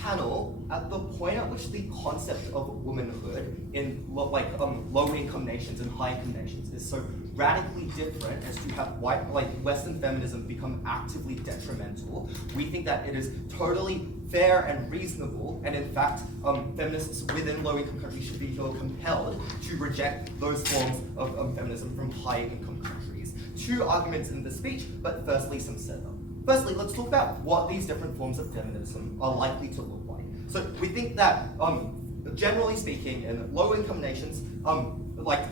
panel, at the point at which the concept of womanhood in low-income nations and high-income nations is so radically different as to have Western feminism become actively detrimental, we think that it is totally fair and reasonable, and in fact, feminists within low-income countries should be compelled to reject those forms of feminism from high-income countries. Two arguments in the speech, but firstly, some setup. Firstly, let's talk about what these different forms of feminism are likely to look like. So we think that, generally speaking, in low-income nations,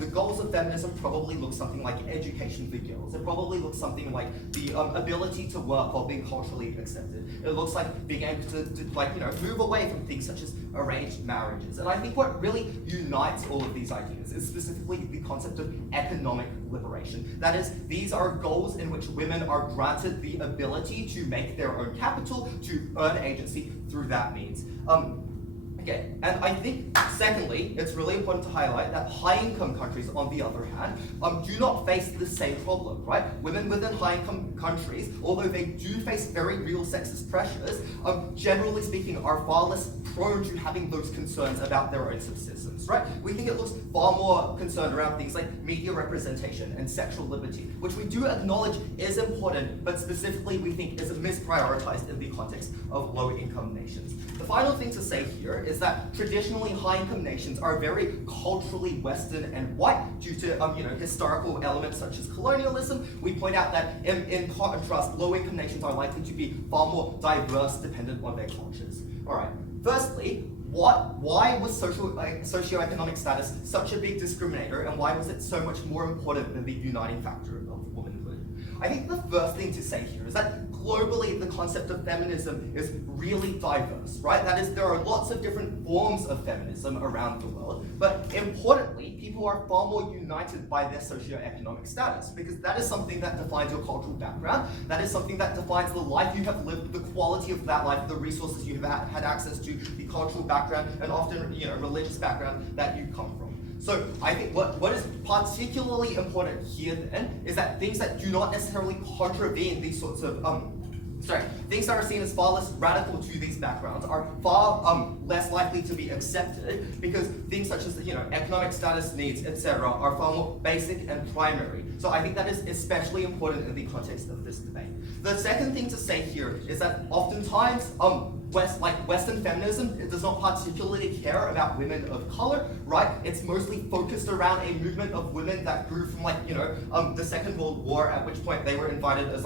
the goals of feminism probably look something like education for girls. It probably looks something like the ability to work while being culturally accepted. It looks like being able to move away from things such as arranged marriages. And I think what really unites all of these ideas is specifically the concept of economic liberation. That is, these are goals in which women are granted the ability to make their own capital, to earn agency through that means. Okay, and I think, secondly, it's really important to highlight that high-income countries, on the other hand, do not face the same problem, right? Women within high-income countries, although they do face very real sexist pressures, generally speaking, are far less prone to having those concerns about their own subsistence, right? We think it looks far more concerned around things like media representation and sexual liberty, which we do acknowledge is important, but specifically we think is misprioritized in the context of low-income nations. The final thing to say here is that traditionally high-income nations are very culturally Western and white due to historical elements such as colonialism. We point out that in contrast, low-income nations are likely to be far more diverse dependent on their cultures. All right. Firstly, why was socioeconomic status such a big discriminator, and why was it so much more important than the uniting factor of womanhood? I think the first thing to say here is that globally the concept of feminism is really diverse, right? That is, there are lots of different forms of feminism around the world, but importantly, people are far more united by their socioeconomic status, because that is something that defines your cultural background, that is something that defines the life you have lived, the quality of that life, the resources you have had access to, the cultural background, and often, religious background that you come from. So I think what is particularly important here then is that things that do not necessarily contravene these sorts of things that are seen as far less radical to these backgrounds are far less likely to be accepted, because things such as economic status needs, etc., are far more basic and primary. So I think that is especially important in the context of this debate. The second thing to say here is that oftentimes Western feminism, it does not particularly care about women of color, right? It's mostly focused around a movement of women that grew from the Second World War, at which point they were invited as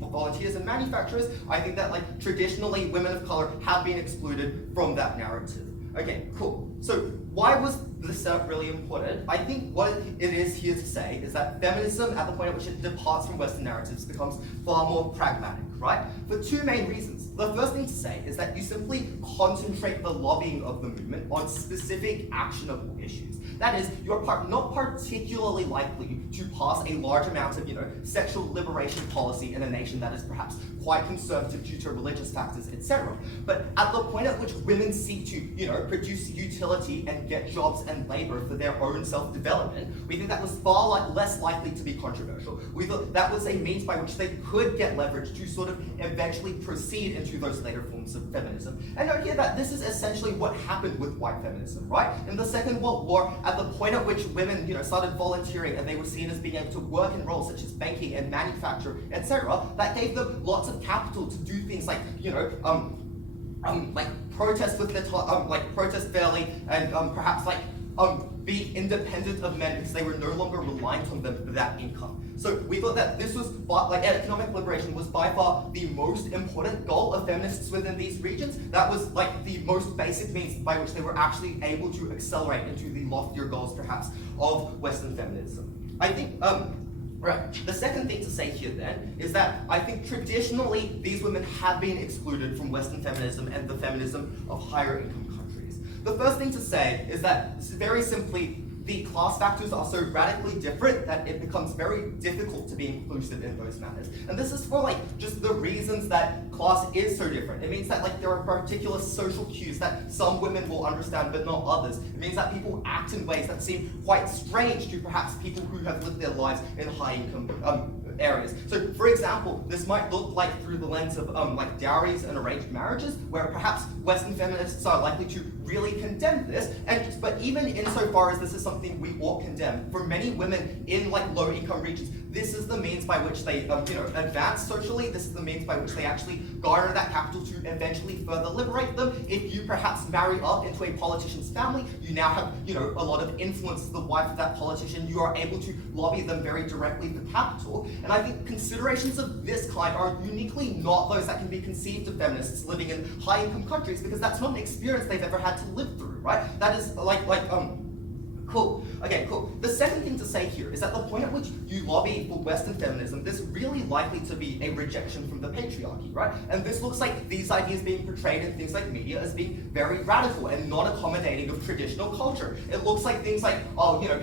volunteers and manufacturers. I think that traditionally women of color have been excluded from that narrative. Okay, cool. So why was this setup really important? I think what it is here to say is that feminism, at the point at which it departs from Western narratives, becomes far more pragmatic, right? For two main reasons. The first thing to say is that you simply concentrate the lobbying of the movement on specific actionable issues. That is, you're not particularly likely to pass a large amount of, sexual liberation policy in a nation that is perhaps quite conservative due to religious factors, etc. But at the point at which women seek to, produce utility and get jobs and labor for their own self-development, we think that was far less likely to be controversial. We thought that was a means by which they could get leverage to sort of eventually proceed into those later forms of feminism. And note here that this is essentially what happened with white feminism, right? In the Second World War, at the point at which women, started volunteering and they were seen as being able to work in roles such as banking and manufacture, etc., that gave them lots of capital to do things like, protest with their protest fairly, and perhaps be independent of men because they were no longer reliant on them for that income. So we thought that this was, economic liberation was by far the most important goal of feminists within these regions. That was the most basic means by which they were actually able to accelerate into the loftier goals, perhaps, of Western feminism. I think, right. The second thing to say here then is that I think traditionally these women have been excluded from Western feminism and the feminism of higher income countries. The first thing to say is that, very simply, the class factors are so radically different that it becomes very difficult to be inclusive in those matters. And this is for just the reasons that class is so different. It means that there are particular social cues that some women will understand but not others. It means that people act in ways that seem quite strange to perhaps people who have lived their lives in high income areas. So, for example, this might look like through the lens of like dowries and arranged marriages, where perhaps Western feminists are likely to really condemn this. But even insofar as this is something we ought condemn, for many women in like low-income regions, this is the means by which they advance socially. This is the means by which they actually garner that capital to eventually further liberate them. If you perhaps marry up into a politician's family, you now have a lot of influence as the wife of that politician. You are able to lobby them very directly for capital. And I think considerations of this kind are uniquely not those that can be conceived of feminists living in high-income countries, because that's not an experience they've ever had to live through, right? That is cool. Okay, cool. The second thing to say here is that the point at which you lobby for Western feminism, this is really likely to be a rejection from the patriarchy, right? And this looks like these ideas being portrayed in things like media as being very radical and not accommodating of traditional culture. It looks like things like,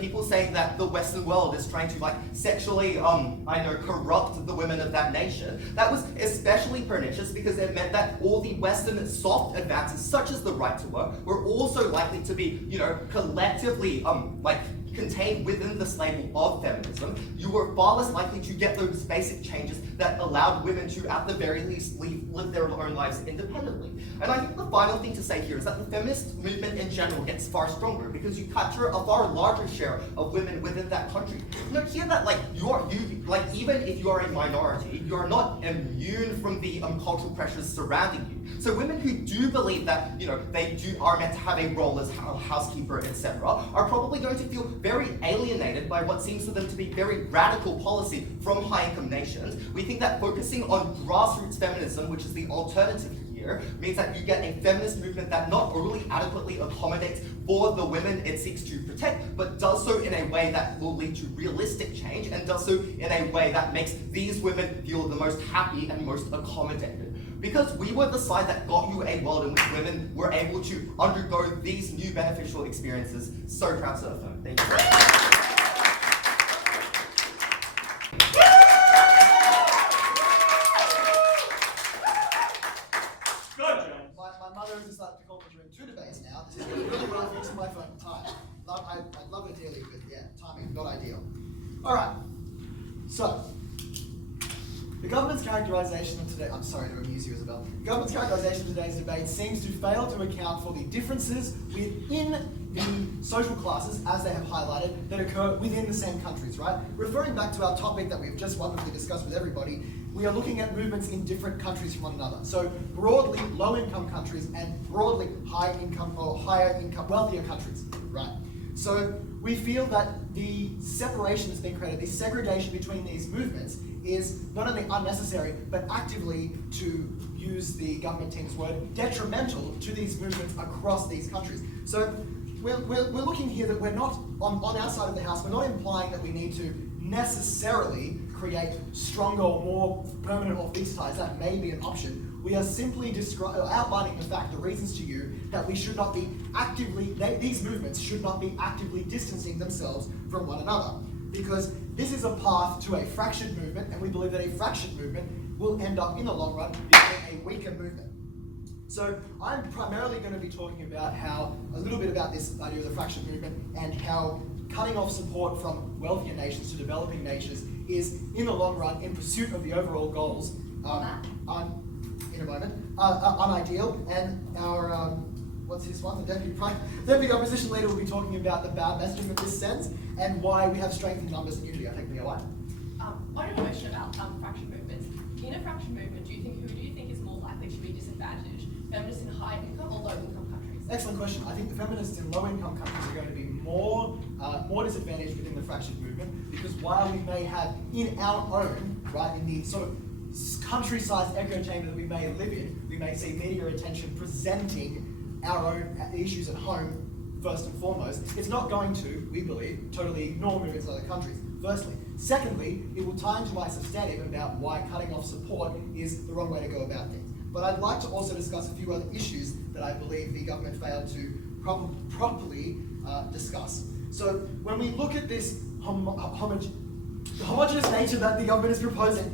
people saying that the Western world is trying to like sexually, corrupt the women of that nation. That was especially pernicious because it meant that all the Western soft advances, such as the right to work, were also likely to be, collectively, contained within this label of feminism. You were far less likely to get those basic changes that allowed women to, at the very least, live their own lives independently. And I think the final thing to say here is that the feminist movement in general gets far stronger because you capture a far larger share of women within that country. Hear that even if you are a minority, you are not immune from the cultural pressures surrounding you. So women who do believe that they are meant to have a role as a housekeeper, etc., are probably going to feel very alienated by what seems to them to be very radical policy from high-income nations. We think that focusing on grassroots feminism, which is the alternative here, means that you get a feminist movement that not only adequately accommodates for the women it seeks to protect, but does so in a way that will lead to realistic change and does so in a way that makes these women feel the most happy and most accommodated. Because we were the side that got you a world in which women were able to undergo these new beneficial experiences. So proud to affirm. Thank you. My mother has decided to call me during 2 debates now. This is going really well for my phone time. I love her dearly, but yeah, timing not ideal. All right. So, the government's characterization of today, I'm sorry to amuse you, Isabelle. The government's characterization of today's debate seems to fail to account for the differences within the social classes, as they have highlighted, that occur within the same countries, right? Referring back to our topic that we've just wonderfully discussed with everybody, we are looking at movements in different countries from one another. So broadly low-income countries and broadly high-income or higher-income, wealthier countries, right? So we feel that the separation that's been created, the segregation between these movements, is not only unnecessary, but actively, to use the government team's word, detrimental to these movements across these countries. So we're looking here that we're not, on our side of the house, we're not implying that we need to necessarily create stronger or more permanent or fixed ties. That may be an option. We are simply outlining the reasons to you that we should not be these movements should not be actively distancing themselves from one another. Because this is a path to a fractured movement, and we believe that a fractured movement will end up, in the long run, being a weaker movement. So I'm primarily going to be talking about a little bit about this idea of the fractured movement and how cutting off support from wealthier nations to developing nations is, in the long run, in pursuit of the overall goals, in a moment, unideal. And our, what's his one? The deputy opposition leader will be talking about the bad messaging that this sends and why we have strength in numbers and unity. I take me away. I have a question about fractured movements. In a fractured movement, who do you think is more likely to be disadvantaged? Feminists in high income or low income countries? Excellent question. I think the feminists in low income countries are going to be more disadvantaged within the fractured movement, because while we may have in our own, right, in the sort of country-sized echo chamber that we may live in, we may see media attention presenting our own issues at home first and foremost. It's not going to, we believe, totally ignore movements in other countries, firstly. Secondly, it will tie into my substantive about why cutting off support is the wrong way to go about things. But I'd like to also discuss a few other issues that I believe the government failed to properly discuss. So when we look at this homogeneous nature that the government is proposing,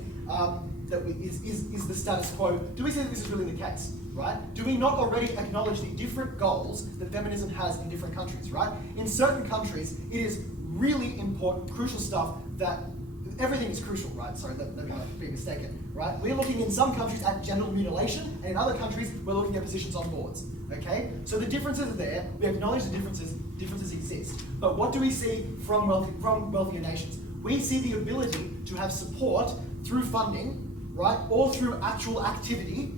is the status quo, do we say that this is really the case, right? Do we not already acknowledge the different goals that feminism has in different countries, right? In certain countries, it is really important, crucial stuff that everything is crucial, right? Sorry, let me not be mistaken, right? We're looking in some countries at genital mutilation, and in other countries, we're looking at positions on boards, okay? So the differences are there. We acknowledge the differences exist. But what do we see from wealthier nations? We see the ability to have support through funding, right, or through actual activity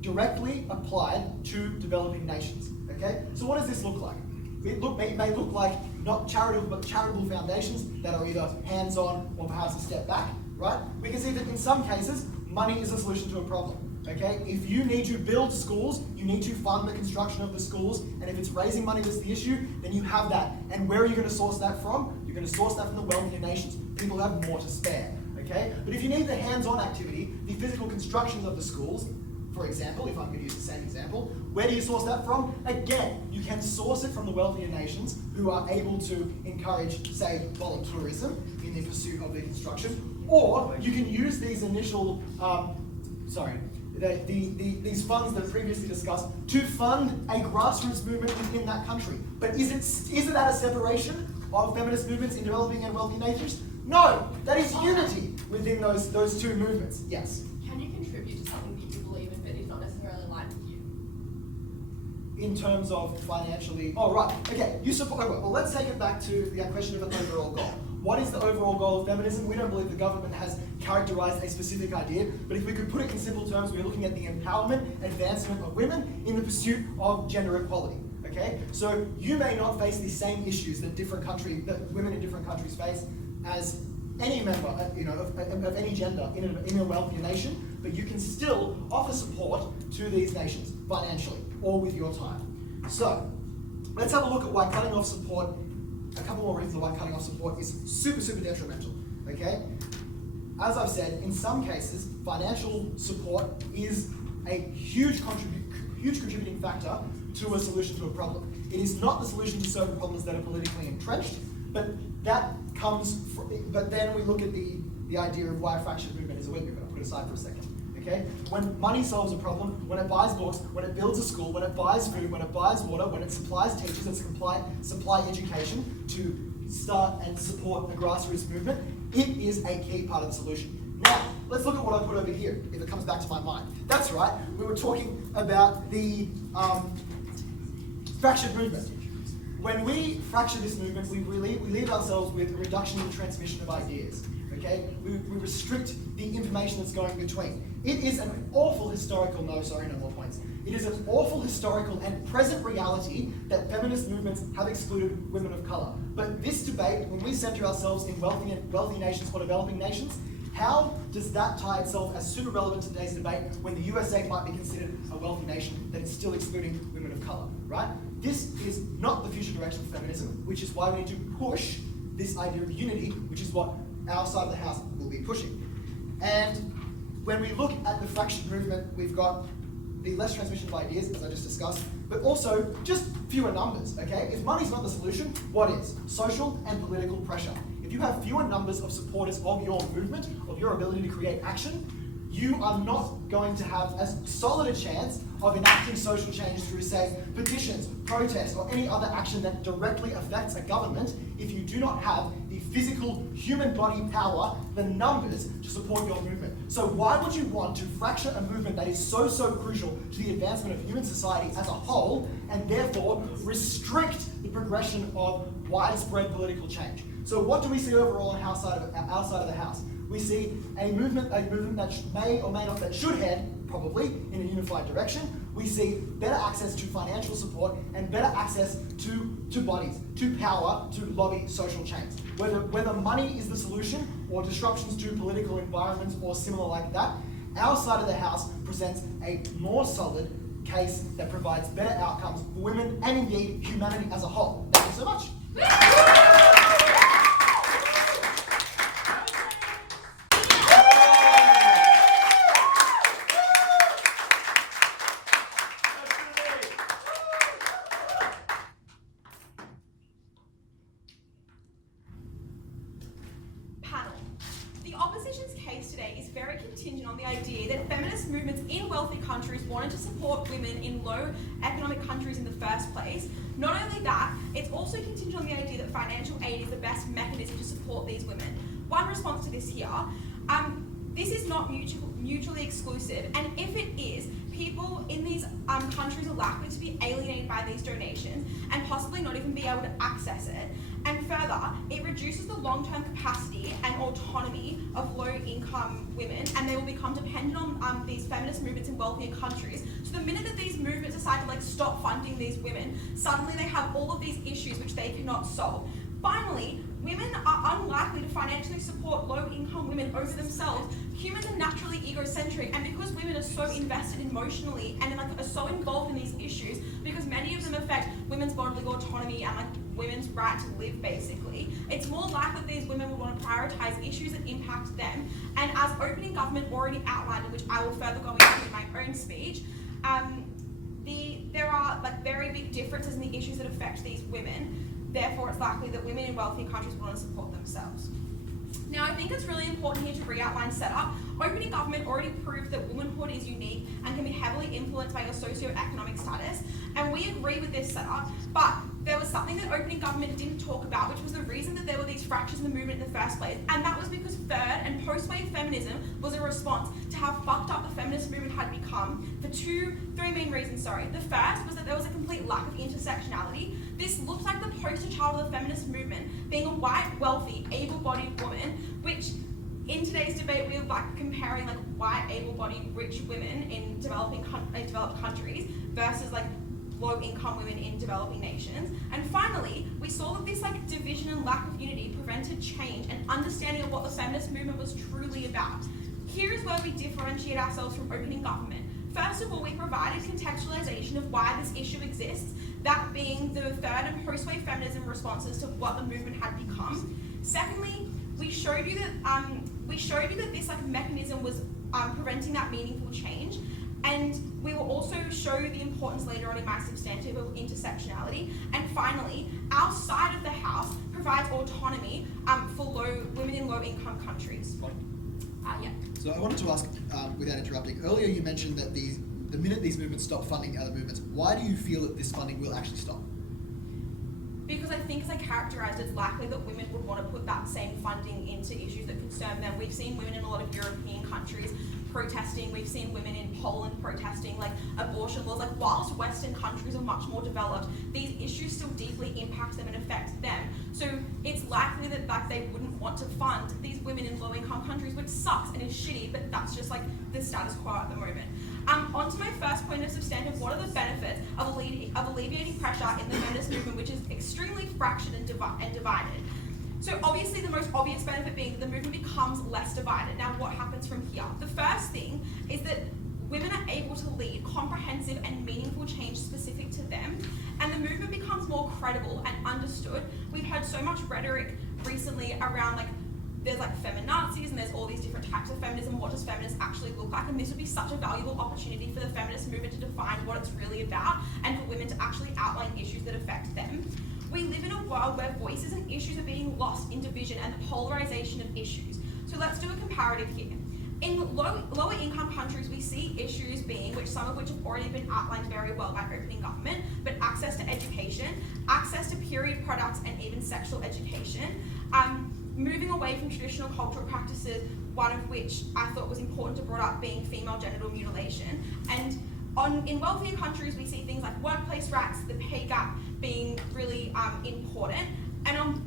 directly applied to developing nations, okay? So what does this look like? It may look like not charitable, but charitable foundations that are either hands-on or perhaps a step back, right? We can see that in some cases, money is a solution to a problem, okay? If you need to build schools, you need to fund the construction of the schools, and if it's raising money that's the issue, then you have that. And where are you going to source that from? You're going to source that from the wealthier nations. People have more to spare, okay? But if you need the hands-on activity, the physical constructions of the schools, for example, if I'm going to use the same example, where do you source that from? Again, you can source it from the wealthier nations who are able to encourage, say, volunteerism in the pursuit of their construction, or you can use these initial, these funds that previously discussed to fund a grassroots movement within that country. But is it at a separation of feminist movements in developing and wealthy nations? No, that is unity within those two movements. Yes. Can you contribute to something that you believe in but is not necessarily aligned with you? In terms of financially, oh right, okay, you support, well let's take it back to the question of an overall goal. What is the overall goal of feminism? We don't believe the government has characterized a specific idea, but if we could put it in simple terms, we're looking at the empowerment, advancement of women in the pursuit of gender equality, okay? So you may not face the same issues that women in different countries face as any member, of any gender in a wealthier nation, but you can still offer support to these nations financially or with your time. So let's have a look at why cutting off support. A couple more reasons why cutting off support is super, super detrimental. Okay, as I've said, in some cases, financial support is a huge contributing factor to a solution to a problem. It is not the solution to certain problems that are politically entrenched, but that comes from, but then we look at the idea of why a fractured movement is a weak movement. I'll put it aside for a second. Okay? When money solves a problem, when it buys books, when it builds a school, when it buys food, when it buys water, when it supplies teachers and supply education to start and support the grassroots movement, it is a key part of the solution. Now, let's look at what I put over here, if it comes back to my mind. That's right, we were talking about the fractured movement. When we fracture this movement, we leave ourselves with a reduction in transmission of ideas. Okay? We restrict the information that's going between. It is an awful historical, no more points. It is an awful historical and present reality that feminist movements have excluded women of colour. But this debate, when we centre ourselves in wealthy nations or developing nations, how does that tie itself as super relevant to today's debate when the USA might be considered a wealthy nation that is still excluding women of colour, right? This is not the future direction of feminism, which is why we need to push this idea of unity, which is what our side of the house will be pushing. And when we look at the fractured movement, we've got the less transmission of ideas, as I just discussed, but also just fewer numbers, okay? If money's not the solution, what is? Social and political pressure. If you have fewer numbers of supporters of your movement, of your ability to create action, you are not going to have as solid a chance of enacting social change through, say, petitions, protests, or any other action that directly affects a government if you do not have the physical human body power, the numbers, to support your movement. So why would you want to fracture a movement that is so crucial to the advancement of human society as a whole, and therefore restrict the progression of widespread political change? So what do we see overall on our side of the house? We see a movement that may or may not, that should head, probably, in a unified direction. We see better access to financial support and better access to bodies, to power, to lobby social change. Whether money is the solution or disruptions to political environments or similar like that, our side of the house presents a more solid case that provides better outcomes for women and indeed humanity as a whole. Thank you so much. Wanted to support women in low economic countries in the first place. Not only that, it's also contingent on the idea that financial aid is the best mechanism to support these women. one response to this here. This is not mutually exclusive, and if it is, people in these countries are likely to be alienated by these donations and possibly not even be able to access it. And further, it reduces the long-term capacity and autonomy of low-income women, and they will become dependent on these feminist movements in wealthier countries. So the minute that these movements decide to stop funding these women, suddenly they have all of these issues which they cannot solve. Finally, women are unlikely to financially support low-income women over themselves. Humans are naturally egocentric, and because women are so invested emotionally and are so involved in these issues, because many of them affect women's bodily autonomy and women's right to live, basically, it's more likely that these women will want to prioritise issues that impact them. And as opening government already outlined, which I will further go into in my own speech, there are very big differences in the issues that affect these women. Therefore, it's likely that women in wealthier countries will want to support themselves. Now, I think it's really important here to re-outline setup. Opening government already proved that womanhood is unique and can be heavily influenced by your socio-economic status, and we agree with this setup, but there was something that opening government didn't talk about, which was the reason that there were these fractures in the movement in the first place, and that was because third and post-wave feminism was a response to how fucked up the feminist movement had become for three main reasons, The first was that there was a complete lack of intersectionality. This looks like the poster child of the feminist movement being a white, wealthy, able-bodied woman, which in today's debate we were comparing white, able-bodied, rich women in developed countries versus low-income women in developing nations. And finally, we saw that this division and lack of unity prevented change and understanding of what the feminist movement was truly about. Here is where we differentiate ourselves from opening government. First of all, we provided contextualization of why this issue exists, that being the third and post-wave feminism responses to what the movement had become. Secondly, we showed you that this mechanism was preventing that meaningful change, and we will also show the importance later on in my substantive of intersectionality. And finally, our side of the house provides autonomy for women in low-income countries. So I wanted to ask, without interrupting, earlier you mentioned that the minute these movements stop funding other movements, why do you feel that this funding will actually stop? Because I think, as I characterised, it's likely that women would want to put that same funding into issues that concern them. We've seen women in a lot of European countries protesting. We've seen women in Poland protesting, abortion laws. Whilst Western countries are much more developed, these issues still deeply impact them and affect them. So it's likely that they wouldn't want to fund these women in low-income countries, which sucks and is shitty, but that's just the status quo at the moment. On to my first point of substantive, what are the benefits of alleviating pressure in the feminist movement, which is extremely fractured and divided? So obviously the most obvious benefit being that the movement becomes less divided. Now what happens from here? The first thing is that women are able to lead comprehensive and meaningful change specific to them, and the movement becomes more credible and understood. We've heard so much rhetoric recently around there's feminazis and there's all these different types of feminism. What does feminist actually look like? And this would be such a valuable opportunity for the feminist movement to define what it's really about and for women to actually outline issues that affect them. We live in a world where voices and issues are being lost in division and the polarization of issues. So let's do a comparative here. In lower income countries, we see issues being, some of which have already been outlined very well by opening government, but access to education, access to period products, and even sexual education. Moving away from traditional cultural practices, one of which I thought was important to bring up being female genital mutilation. And in wealthier countries, we see things like workplace rights, the pay gap being really important. And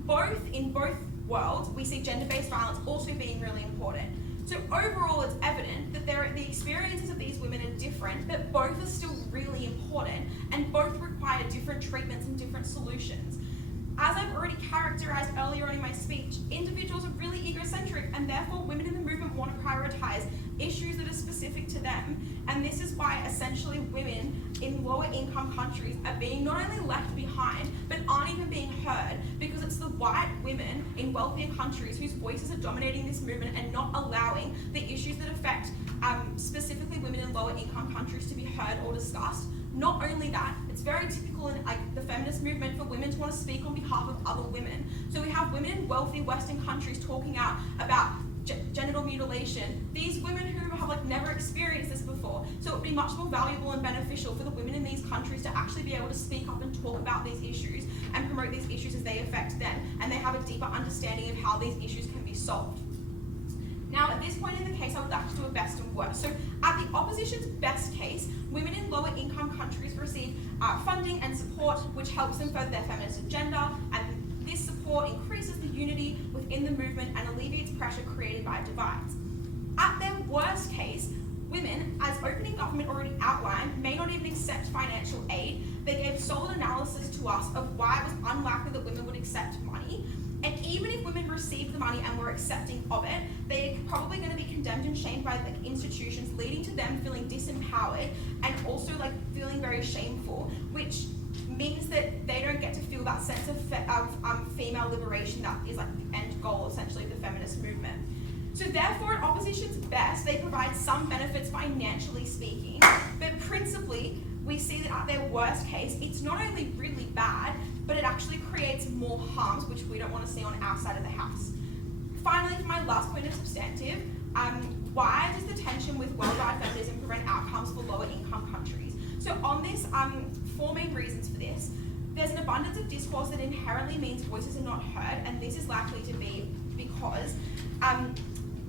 in both worlds, we see gender-based violence also being really important. So overall, it's evident that the experiences of these women are different, but both are still really important, and both require different treatments and different solutions. As I've already characterized earlier on in my speech, individuals are really egocentric, and therefore women in the movement want to prioritize issues that are specific to them. And this is why essentially women in lower income countries are being not only left behind, but aren't even being heard, because it's the white women in wealthier countries whose voices are dominating this movement and not allowing the issues that affect specifically women in lower income countries to be heard or discussed. Not only that, it's very typical in the feminist movement for women to want to speak on behalf of other women. So we have women in wealthy Western countries talking out about genital mutilation. These women who have never experienced this before. So it be much more valuable and beneficial for the women in these countries to actually be able to speak up and talk about these issues and promote these issues as they affect them, and they have a deeper understanding of how these issues can be solved. Now, at this point in the case, I would like to do a best and worst. So, at the opposition's best case, women in lower income countries receive funding and support which helps them further their feminist agenda, and this support increases the unity within the movement and alleviates pressure created by divides. At their worst case, women, as opening government already outlined, may not even accept financial aid. They gave solid analysis to us of why it was unlikely that women would accept money. And even if women received the money and were accepting of it, they're probably going to be condemned and shamed by institutions, leading to them feeling disempowered and also feeling very shameful, which means that they don't get to feel that sense of female liberation that is the end goal, essentially, of the feminist movement. So therefore, at opposition's best, they provide some benefits financially speaking, but principally, we see that at their worst case, it's not only really bad, but it actually creates more harms, which we don't want to see on our side of the house. Finally, for my last point of substantive, why does the tension with worldwide feminism prevent outcomes for lower income countries? So on this, 4 main reasons for this. There's an abundance of discourse that inherently means voices are not heard, and this is likely to be because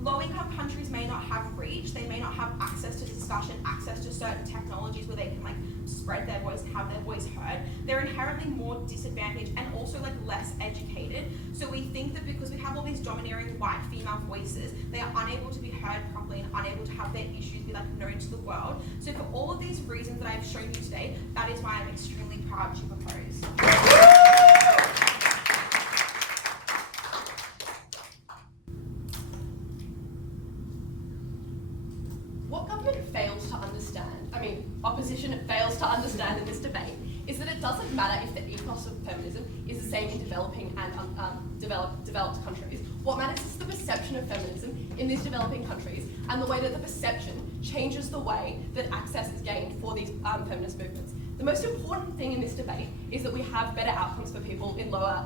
low-income countries may not have reach, they may not have access to discussion, access to certain technologies where they can spread their voice and have their voice heard. They're inherently more disadvantaged and also less educated. So we think that because we have all these domineering white female voices, they are unable to be heard properly and unable to have their issues be known to the world. So for all of these reasons that I've shown you today, that is why I'm extremely proud to propose. What government fails to understand, opposition fails to understand in this debate, is that it doesn't matter if the ethos of feminism is the same in developing and developed countries. What matters is the perception of feminism in these developing countries and the way that the perception changes the way that access is gained for these feminist movements. The most important thing in this debate is that we have better outcomes for people in lower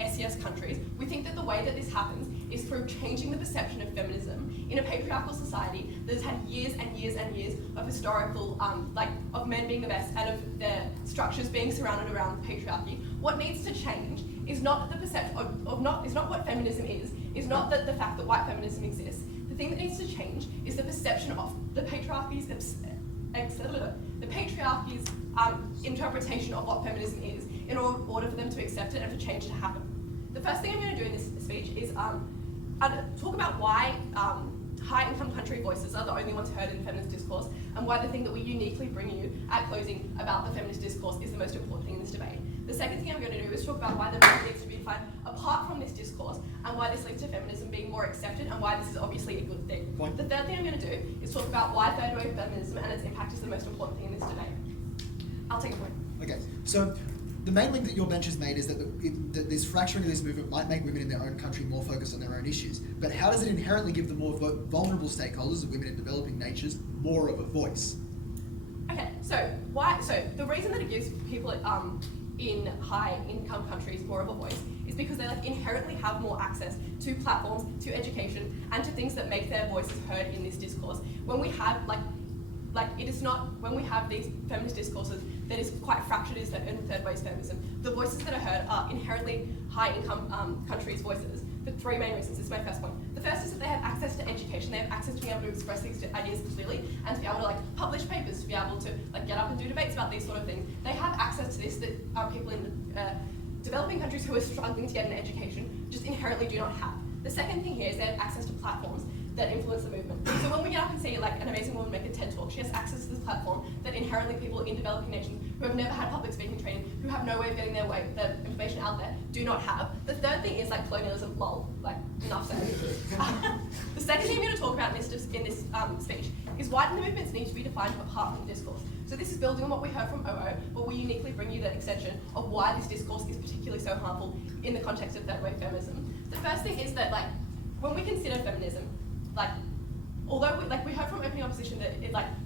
SES countries. We think that the way that this happens is through changing the perception of feminism in a patriarchal society that has had years and years and years of historical, of men being the best and of their structures being surrounded around patriarchy. What needs to change is not the perception is not what feminism is not the fact that white feminism exists. The thing that needs to change is the perception of the patriarchy's interpretation of what feminism is in order for them to accept it and for change to happen. The first thing I'm going to do in this speech is talk about why high-income country voices are the only ones heard in feminist discourse, and why the thing that we uniquely bring you at closing about the feminist discourse is the most important thing in this debate. The second thing I'm going to do is talk about why the movement needs to be defined apart from this discourse, and why this leads to feminism being more accepted, and why this is obviously a good thing. The third thing I'm going to do is talk about why third-wave feminism and its impact is the most important thing in this debate. I'll take a point. Okay, so the main link that your bench has made is that that this fracturing of this movement might make women in their own country more focused on their own issues. But how does it inherently give the more vulnerable stakeholders of women in developing natures more of a voice? Okay, so the reason that it gives people in high-income countries more of a voice is because they inherently have more access to platforms, to education, and to things that make their voices heard in this discourse. When we have when we have these feminist discourses that is quite fractured in third-wave feminism, the voices that are heard are inherently high-income countries' voices for 3 main reasons. This is my first point. The first is that they have access to education. They have access to being able to express these ideas clearly and to be able to publish papers, to be able to get up and do debates about these sort of things. They have access to this that people in developing countries who are struggling to get an education just inherently do not have. The second thing here is they have access to platforms that influence the movement. So when we get up and see an amazing woman make a TED talk, she has access to this platform that inherently people in developing nations who have never had public speaking training, who have no way of getting their information out there, do not have. The third thing is colonialism, lol, enough said. The second thing I'm going to talk about in this speech is why the movements need to be defined apart from the discourse. So this is building on what we heard from OO, but we uniquely bring you the extension of why this discourse is particularly so harmful in the context of third-wave feminism. The first thing is that when we consider feminism, although we heard from opening opposition that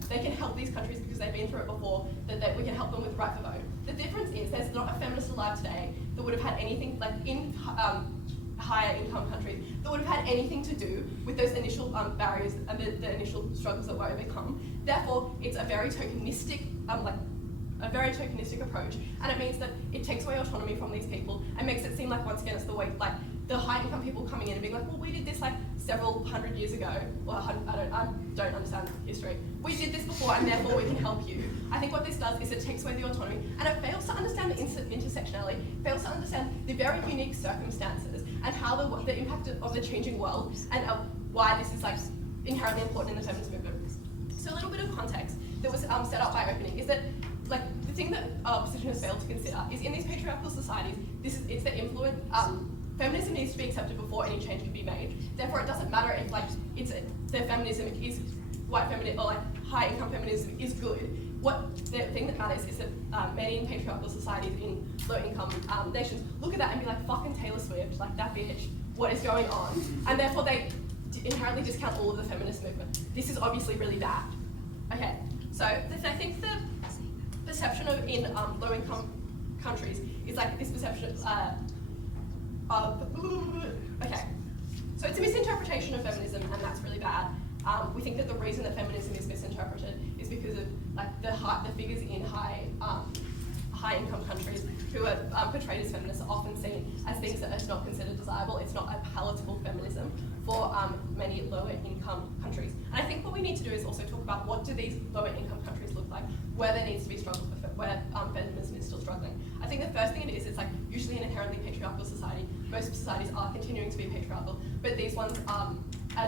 they can help these countries because they've been through it before, that we can help them with right to vote. The difference is there's not a feminist alive today that would have had anything in higher income countries that would have had anything to do with those initial barriers and the initial struggles that were overcome. Therefore, it's a very tokenistic, approach, and it means that it takes away autonomy from these people and makes it seem like, once again, it's the way, like, the high-income people coming in and being like, well, we did this like several hundred years ago. Well, I don't understand history. We did this before, and therefore we can help you. I think what this does is it takes away the autonomy, and it fails to understand the intersectionality, fails to understand the very unique circumstances and how the impact of the changing world, and why this is like inherently important in the feminist movement. So a little bit of context that was set up by Opening is that, like, the thing that opposition has failed to consider is in these patriarchal societies, it's the influence. Feminism needs to be accepted before any change can be made. Therefore, it doesn't matter if the feminism is white feminism or like high income feminism is good. What the thing that matters is that many in patriarchal societies in low income nations look at that and be like, fucking Taylor Swift, like that bitch, what is going on? And therefore they inherently discount all of the feminist movement. This is obviously really bad. Okay, so I think the perception of in low income countries is like this perception okay, so it's a misinterpretation of feminism, and that's really bad. We think that the reason that feminism is misinterpreted is because of like the figures in high income countries who are portrayed as feminists are often seen as things that are not considered desirable. It's not a palatable feminism for many lower income countries. And I think what we need to do is also talk about what do these lower income countries look like, where there needs to be struggle, where feminism is still struggling. I think the first thing it is, it's like usually an inherently patriarchal society. Most societies are continuing to be patriarchal, but these ones are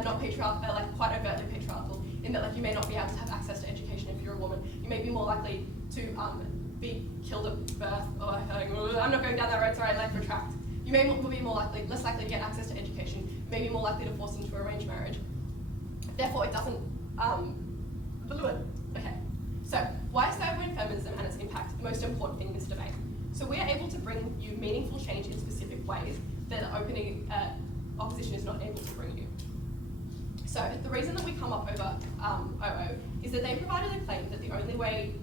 not patriarchal, are like quite overtly patriarchal in that like you may not be able to have access to education if you're a woman. You may be more likely to be killed at birth, or I'm not going down that road, sorry, like retract. You may be less likely to get access to education. You may be more likely to force into arranged marriage. Therefore, it doesn't. Okay. So, why is Stoic feminism and its impact the most important thing in this debate? So we are able to bring you meaningful change in specific ways that Opening opposition is not able to bring you. So the reason that we come up over OO is that they provided a claim that the only way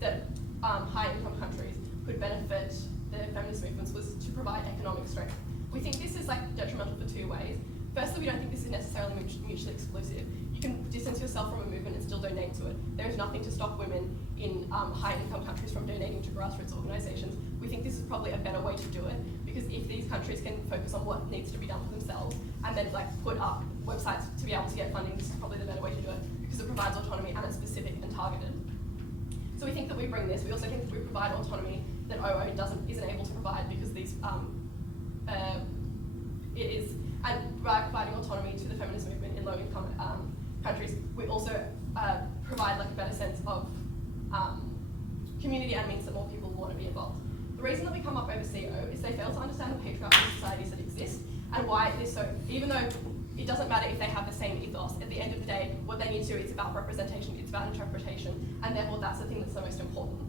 that high-income countries could benefit the feminist movements was to provide economic strength. We think this is like detrimental for two ways. Firstly, we don't think this is necessarily mutually exclusive. You can distance yourself from a movement and still donate to it. There is nothing to stop women in high-income countries from donating to grassroots organisations. We think this is probably a better way to do it, because if these countries can focus on what needs to be done for themselves and then like put up websites to be able to get funding, this is probably the better way to do it, because it provides autonomy and it's specific and targeted. So we think that we bring this. We also think that we provide autonomy that OO isn't able to provide, because these and by providing autonomy to the feminist movement in low-income countries, we also provide like a better sense of community, and means that more people want to be involved. The reason that we come up over CO is they fail to understand the patriarchal societies that exist and why it is so. Even though it doesn't matter if they have the same ethos, at the end of the day, what they need to do is about representation, it's about interpretation, and therefore that's the thing that's the most important.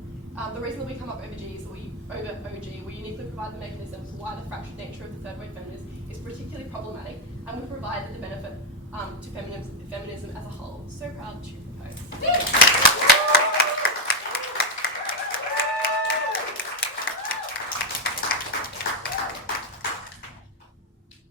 The reason that we come up over G is that over OG, we uniquely provide the mechanisms why the fractured nature of the third wave feminism is particularly problematic, and we provide the benefit to feminism as a whole. So proud to propose.